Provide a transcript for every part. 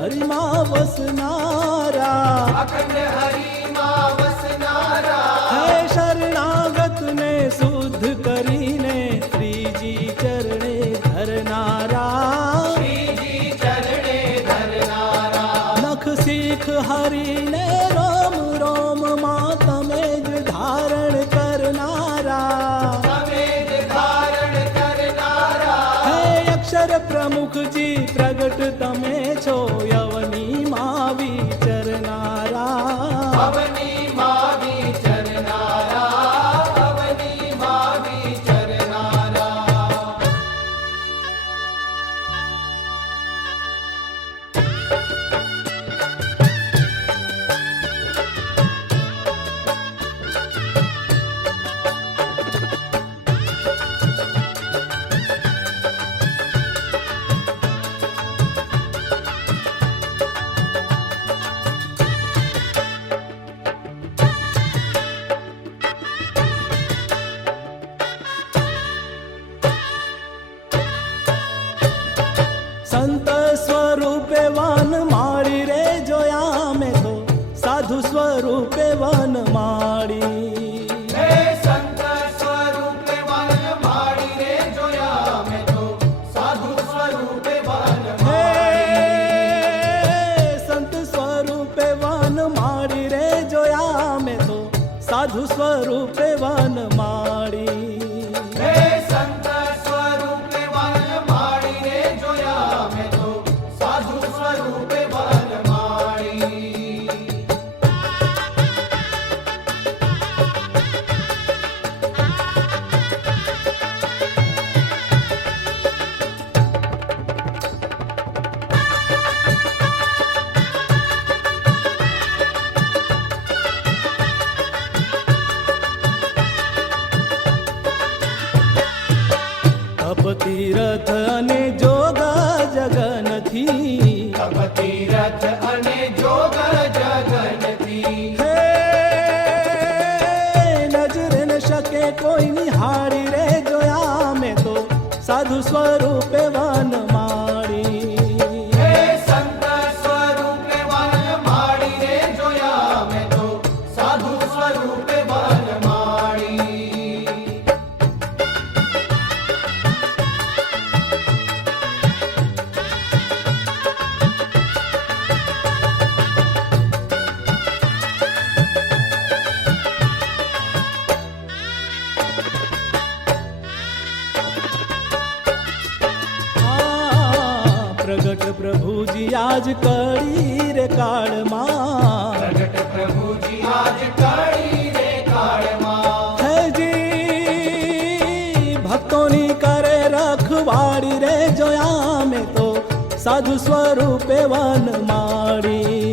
હરિમાં વસનારા અખંડ હરિમાં વસનારા હે શરણાગતને શુદ્ધ કરીને ત્રીજી ચરણે ધરનારા ત્રીજી ચરણે ધરનારા નખ શીખ હરિને રોમ રોમમાં તમે જ ધારણ કરનારા પ્રમુખજી પ્રગટ તમે છો அவனே સ્વરૂપે વન માળી હે સ્વરૂપે વન માળી રે જોયા મેં તો સાધુ સ્વરૂપે রাধানে জ આજ કરી રે કાળમાં. પ્રગટ પ્રભુજી આજ કાળી રે કાળમાં. હેજી ભક્તોની કરે રખવાડી રે જોયા મેં તો સાધુ સ્વરૂપે વન હે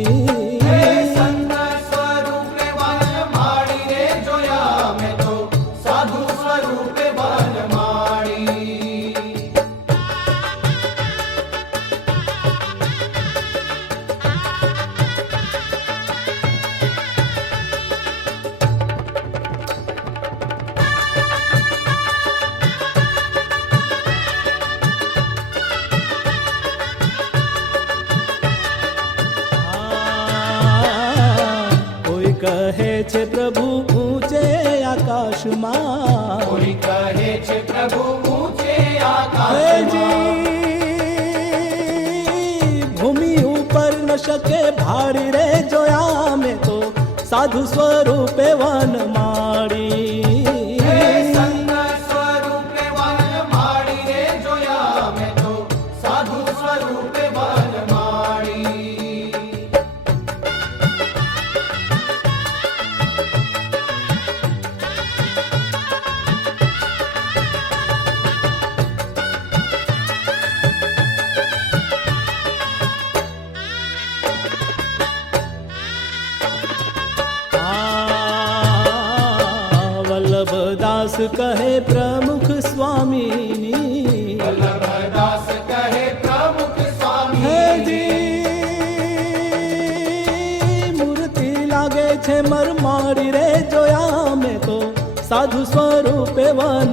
કહે છે પ્રભુ ઊંચે આકાશમાં. કોઈ કહે છે પ્રભુ ઊંચે આકાશમાં. ભૂમિ ઉપર ન શકે ભારી રે જોયા મેં તો. સાધુ સ્વરૂપે વન વલ્લભદાસ કહે પ્રમુખ સ્વામીની વલ્લભદાસ કહે પ્રમુખ સ્વામી હેજી મૂર્તિ લાગે છે મરમારી રે જોયા મેં તો સાધુ સ્વરૂપે વન